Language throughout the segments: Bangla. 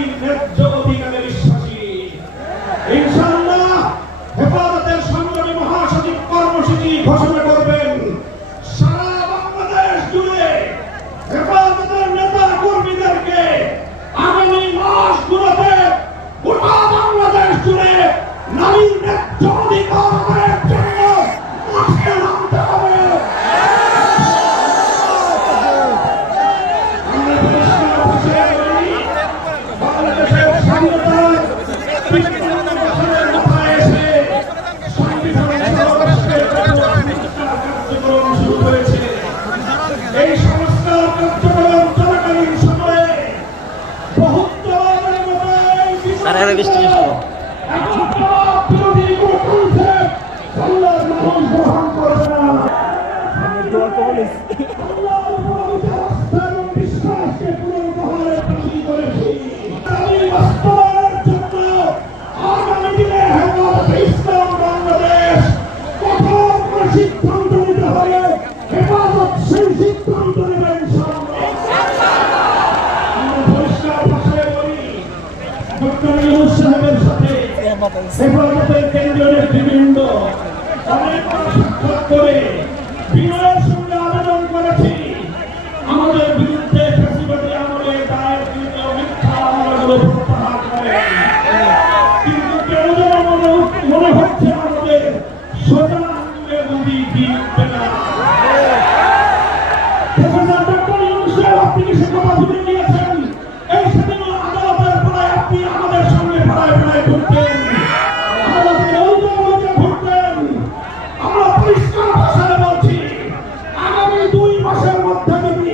নারীর ন্যায্য অধিকারে বিশ্বাসী। ইনশাআল্লাহ হেফাজতের সংগ্রামী মহাসচিব কর্মসূচি ঘোষণা করবেন। সারা বাংলাদেশ জুড়ে হেফাজতের নেতা কর্মীদেরকে আগামী মাসগুলোতে গোটা বাংলাদেশ জুড়ে নারীর ন্যায্য অধিকার আদায়ের জন্য মাঠে নামতে হবে। বাংলাদেশের স্বাধীনতা এই সংস্কার কার্যক্রম চলাকালীন সময়ে বহুত্ববাদের মতো বিরোধী কোনো কনসেপ্ট বাংলার মানুষ গ্রহণ করবে না। বিশ্বাসকে পুনর্বহালের দাবি করেছি। দাবি বাস্তবায়নের জন্য আগামী দিনে হেফাজতে ইসলাম বাংলাদেশ কঠোর কোনো সিদ্ধান্ত নিতে হবে। হেফাজত সেই সিদ্ধান্ত নেবেন ইনশাআল্লাহ। আমরা পরিষ্কার ভাষায় বলি, ডক্টর ইউনূস সাহেবের সাথে হেফাজতের কেন্দ্রীয় নেতৃবৃন্দ অনেক সাক্ষাৎ করে বিনয়ের সঙ্গে আবেদন করেছি আমাদের বিরুদ্ধে ফ্যাসিবাদী আমলে দায়েরকৃত মিথ্যা মামলাগুলো প্রত্যাহার করেন। কিন্তু কেন যেন মনে হচ্ছে আমাদের সোজা আঙুলে নদী দিবে না। ডক্টর ইউনূস সাহেব, আপনি কি সে কথা ভুলে গিয়েছেন? এই সেদিন আদালতের পড়ায় আপনি আমাদের সঙ্গে পড়ায় পড়ায় ঘুরতেন, আদালতের অভিযোগে ঘুরতেন। আমরা পরিষ্কার ভাষায় বলছি, আগামী 2 মাসের মধ্যে যদি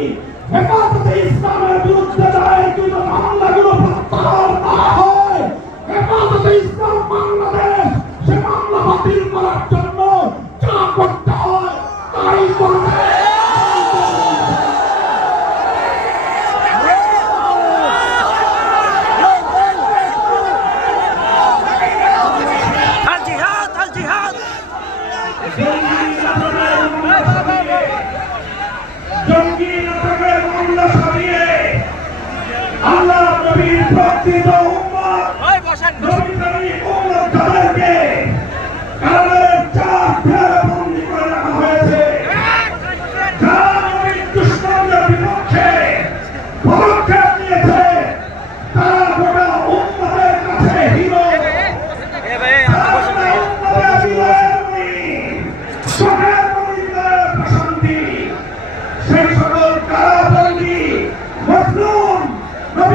হেফাজতে ইসলামের বিরুদ্ধে দায়েরকৃত মামলাগুলো প্রত্যাহার না হয়, হেফাজতে ইসলাম বাংলাদেশ সে মামলা বাতিল করার জন্য যা করতে হয় তাই করবে। জঙ্গি নাটকের মামলা সারিয়ে আল্লাহ নবীর প্রকৃত